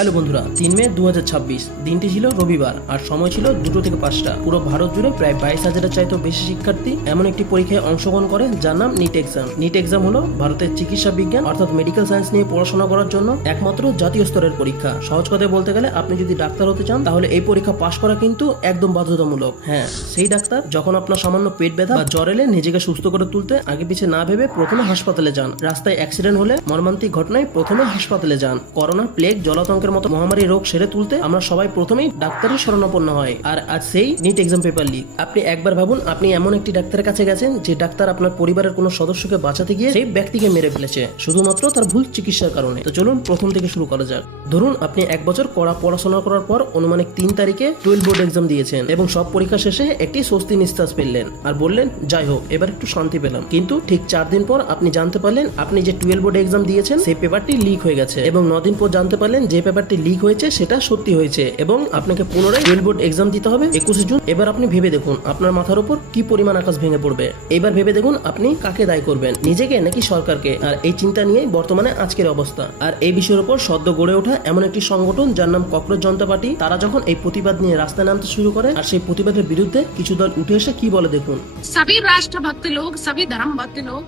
Hello বন্ধুরা, 3 মে 2026 দিনটি ছিল রবিবার আর সময় ছিল 2টো থেকে 5টা। পুরো ভারত জুড়ে প্রায় 22,000-এর চাইতেও বেশি শিক্ষার্থী এমন একটি পরীক্ষায় অংশগ্রহণ করে যার নাম নিট এক্সাম। নিট এক্সাম হলো ভারতের চিকিৎসা বিজ্ঞান অর্থাৎ মেডিকেল সায়েন্স নিয়ে পড়াশোনা করার জন্য একমাত্র জাতীয় স্তরের পরীক্ষা। সহজ কথায় বলতে গেলে আপনি যদি ডাক্তার হতে চান তাহলে এই পরীক্ষা পাশ করা কিন্তু একদম বাধ্যতামূলক। হ্যাঁ, সেই ডাক্তার যখন আপনার সামান্য পেট ব্যথা বা জ্বর এলে নিজেকে সুস্থ করে তুলতে আগে পিছে না ভেবে প্রথমে হাসপাতালে যান। রাস্তায় অ্যাক্সিডেন্ট হলে মর্মান্তিক ঘটনায় প্রথমে হাসপাতালে যান। করোনা, প্লেগ, জলাতঙ্কের মতো মহামারী রোগ সেরে তুলতে আমরা সবাই প্রথমেই ডাক্তারের শরণাপন্ন হয়। আর আজ সেই নিট এক্সাম পেপার লিক। আপনি একবার ভাবুন, আপনি এমন একটি ডাক্তারের কাছে গেছেন যে ডাক্তার আপনার পরিবারের কোনো সদস্যকে বাঁচাতে গিয়ে সেই ব্যক্তিকে মেরে ফেলেছে শুধুমাত্র তার ভুল চিকিৎসার কারণে। তো চলুন প্রথম থেকে শুরু করা যাক। ধরুন আপনি 1 বছর কড়া পড়াশোনা করার পর অনুমানিক 3 তারিখে 12 বোর্ড এক্সাম দিয়েছেন এবং সব পরীক্ষা শেষে একটি স্বস্তি নিঃশ্বাস ফেললেন আর বললেন যাই হোক এবার একটু শান্তি পেলাম। কিন্তু ঠিক 4 দিন পর আপনি জানতে পারলেন আপনি যে 12 বোর্ড এক্সাম দিয়েছেন সেই পেপারটি লিক হয়ে গেছে এবং 9 দিন পর জানতে পারলেন যে পেপারটি লিক হয়েছে সেটা সত্যি হয়েছে এবং আপনাকে পুনরায় 12 বোর্ড এক্সাম দিতে হবে 21 জুন। এবার আপনি ভেবে দেখুন আপনার মাথার উপর কি পরিমাণ আকাশ ভেঙে পড়বে। এবার ভেবে দেখুন আপনি কাকে দায়ী করবেন, নিজেকে নাকি সরকারকে। আর এই চিন্তা নিয়েই বর্তমানে আজকের অবস্থা। আর এই বিষয়ের উপর সদ্য গড়ে ওঠা এমন একটি সংগঠন যার নাম ককরোচ জনতা পার্টি, তারা যখন এই প্রতিবাদ নিয়ে রাস্তায় নামতে শুরু করে আর সেই প্রতিবাদের বিরুদ্ধে কিছু দল উঠে এসে কি বলে দেখুন। सभी राष्ट्रभक्त लोग, सभी धर्म भक्त लोग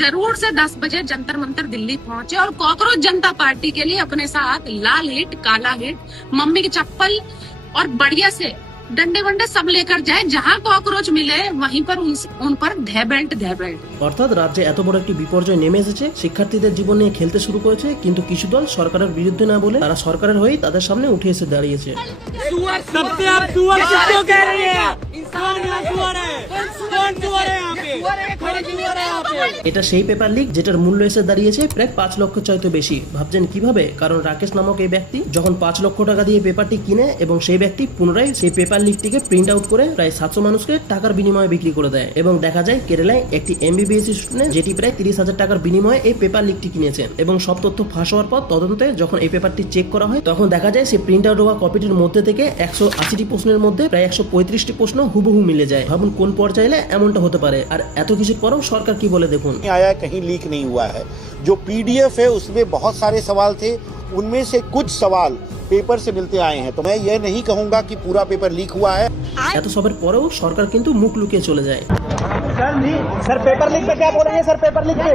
जरूर से 10 बजे जंतर मंतर दिल्ली पहुंचे और कॉकरोच जनता पार्टी के लिए अपने साथ लाल हिट, काला हिट, मम्मी की चप्पल और बढ़िया से डंडे वंडे सब लेकर जाए। जहां कॉकरोच मिले वहीं पर उन पर धैबेल्ट। অর্থাৎ রাজ্যে এত বড় একটি বিপর্যয় নেমে এসেছে, শিক্ষার্থীদের জীবন নিয়ে খেলতে শুরু করেছে, কিন্তু কিছু দল সরকারের বিরুদ্ধে না বলে তারা সরকারের হয়েই তাদের সামনে উঠে এসে দাঁড়িয়েছে। এটা সেই পেপার লিক যেটার মূল্য এসে দাঁড়িয়েছে প্রায় 5 লক্ষ চাইতে বেশি। ভাবছেন কিভাবে? কারণ রাকেশ নামক এই ব্যক্তি যখন 5 লক্ষ টাকা দিয়ে পেপারটি কিনে এবং সেই ব্যক্তি পুনরায় সেই পেপার লিকটিকে প্রিন্ট আউট করে প্রায় 700 মানুষকে টাকার বিনিময়ে বিক্রি করে দেয়। এবং দেখা যায় কেরালায় একটি MBBS স্টুডেন্ট যেটি প্রায় 30,000 টাকার বিনিময়ে এই পেপার লিকটি কিনেছেন এবং সব তথ্য ফাঁস হওয়ার পর তদন্তে যখন এই পেপারটি চেক করা হয় তখন দেখা যায় সেই প্রিন্ট আউট হওয়া কপিটির মধ্যে থেকে 180টি প্রশ্নের মধ্যে প্রায় 135টি প্রশ্ন হুবহু মিলে যায়। ভাবুন কোন পর্যায়ে এমনটা হতে পারে। আর এত কিছুর পরেও সরকার কি বলে দেখুন। आया कहीं लीक नहीं हुआ है। जो PDF है उसमें बहुत सारे सवाल थे, उनमें से कुछ सवाल पेपर से मिलते आए हैं। तो मैं ये नहीं कहूंगा कि पूरा पेपर लीक हुआ है। এত সবের পরেও সরকার কিন্তু মুখ লুকিয়ে চলে যায়। सर पेपर लीक पे क्या बोलेंगे? सर पेपर लीक पे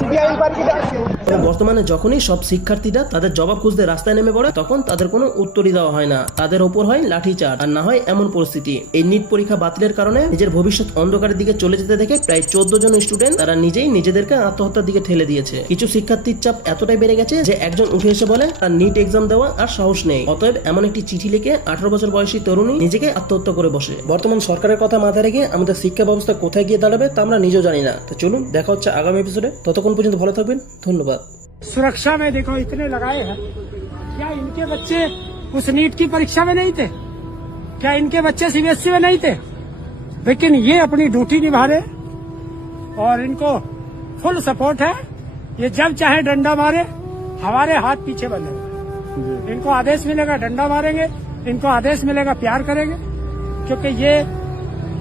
सीबीआई इंक्वायरी की। বর্তমানে যখনই সব শিক্ষার্থীরা তাদের জবাব খুঁজতে রাস্তায় নেমে পড়ে তখন তাদের কোনো উত্তরই দেওয়া হয় না, তাদের ওপর হয় লাঠিচার্জ আর না হয় এমন পরিস্থিতি। এই নিট পরীক্ষা বাতিলের কারণে নিজের ভবিষ্যৎ অন্ধকারের দিকে চলে যেতে দেখে প্রায় 14 জন স্টুডেন্ট তারা নিজেই নিজেদেরকে আত্মহত্যার দিকে ঠেলে দিয়েছে। কিছু শিক্ষার্থীর চাপ এতটাই বেড়ে গেছে যে একজন উঠে এসে বলে তার নিট এক্সাম দেওয়া আর সাহস নেই, অতএব এমন একটি চিঠি লিখে 18 বছর বয়সী তরুণী নিজেকে আত্মহত্যা করে বসে। বর্তমান সরকারের কথা মাথায় রেখে আমাদের শিক্ষা ব্যবস্থা কোথায় গিয়ে দাঁড়াবে তা আমরা নিজেও জানি না। তো চলুন দেখা হচ্ছে আগামী এপিসোডে। ততক্ষণ পর্যন্ত ভালো থাকবেন, ধন্যবাদ। सुरक्षा में देखो इतने लगाए हैं, क्या इनके बच्चे उस नीट की परीक्षा में नहीं थे? क्या इनके बच्चे CBSE में नहीं थे? लेकिन ये अपनी ड्यूटी निभा रहे और इनको फुल सपोर्ट है। ये जब चाहे डंडा मारे, हमारे हाथ पीछे बंधे हुए। इनको आदेश मिलेगा डंडा मारेंगे, इनको आदेश मिलेगा प्यार करेंगे, क्योंकि ये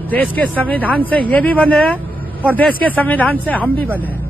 देश के संविधान से ये भी बंधे हैं और देश के संविधान से हम भी बंधे हैं।